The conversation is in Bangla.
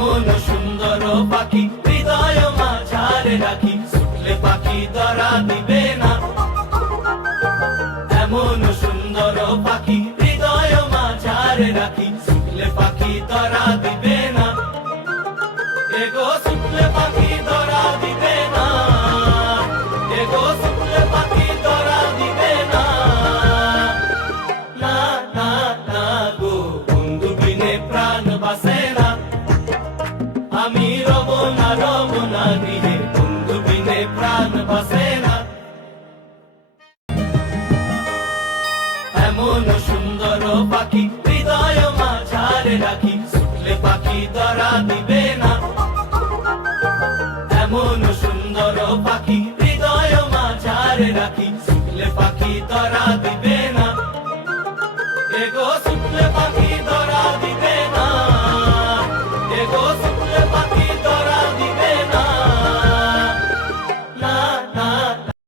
এমন সুন্দর পাখি হৃদয় মাঝারে রাখি, ছুটলে পাখি ধরা দিবে না। এমন সুন্দর পাখি হৃদয় মাঝারে রাখি, ছুটলে পাখি ধরা দিবে না। এগো ছুটলে পাখি ধরা দিবে না, এগো ছুটলে পাখি ধরা দিবে না। না না না গো বন্ধু বিনে প্রাণ বাসে না, আমি রব না গৃহে, বন্ধু বিনে প্রাণ বাসে না। এমন সুন্দর পাখি হৃদয় মাঝারে রাখি, ছুটলে পাখি ধরা দিবে